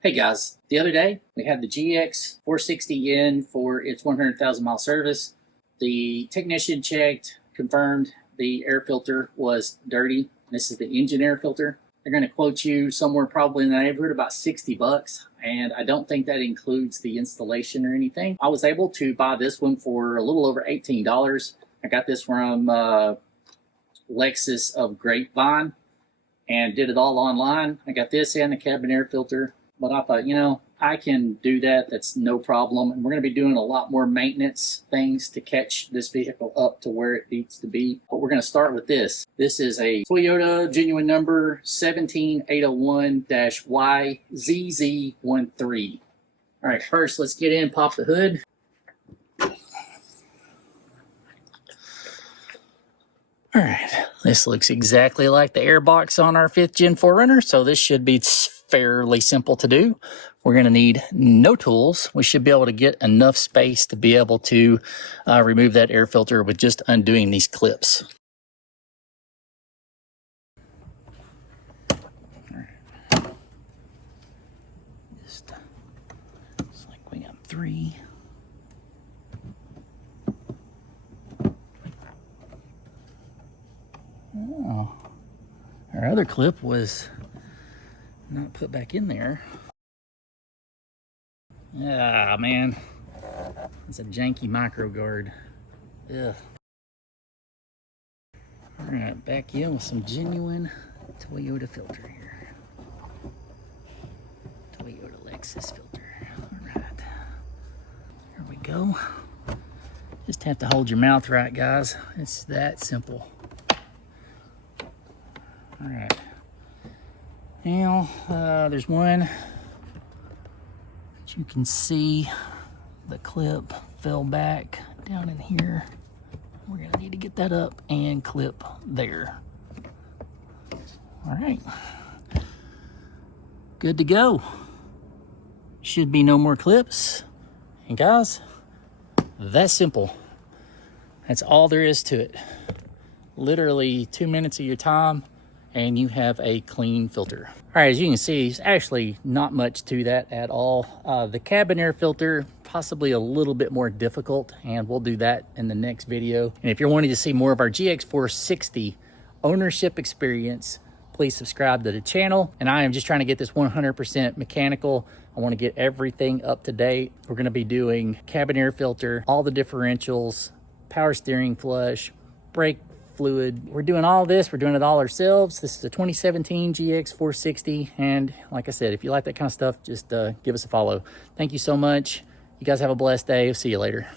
Hey guys, the other day we had the GX460 in for its 100,000 mile service. The technician checked, confirmed the air filter was dirty. This is the engine air filter. They're going to quote you somewhere probably in the neighborhood about 60 bucks, and I don't think that includes the installation or anything. I was able to buy this one for a little over $18. I got this from Lexus of Grapevine and did it all online. I got this and the cabin air filter. But I thought, I can do that. That's no problem. And we're going to be doing a lot more maintenance things to catch this vehicle up to where it needs to be. But we're going to start with this. This is a Toyota genuine number 17801-YZZ13. All right, first let's get in, pop the hood. All right, this looks exactly like the air box on our 5th Gen 4Runner, so this should be fairly simple to do. We're going to need no tools. We should be able to get enough space to be able to remove that air filter with just undoing these clips. Just looks like we got 3. Oh, our other clip was not put back in there. Ah, man. It's a janky micro guard. Ugh. Alright, back in with some genuine Toyota filter here. Toyota Lexus filter. Alright. Here we go. Just have to hold your mouth right, guys. It's that simple. Alright. Now, there's one that you can see the clip fell back down in here. We're going to need to get that up and clip there. All right. Good to go. Should be no more clips. And guys, that's simple. That's all there is to it. Literally 2 minutes of your time and you have a clean filter. All right, as you can see, it's actually not much to that at all. The cabin air filter, possibly a little bit more difficult, and we'll do that in the next video. And if you're wanting to see more of our GX460 ownership experience, please subscribe to the channel. And I am just trying to get this 100% mechanical. I want to get everything up to date. We're going to be doing cabin air filter, all the differentials, power steering flush, brake fluid. We're doing all this. We're doing it all ourselves. This is a 2017 GX460. And like I said, if you like that kind of stuff, just give us a follow. Thank you so much. You guys have a blessed day. See you later.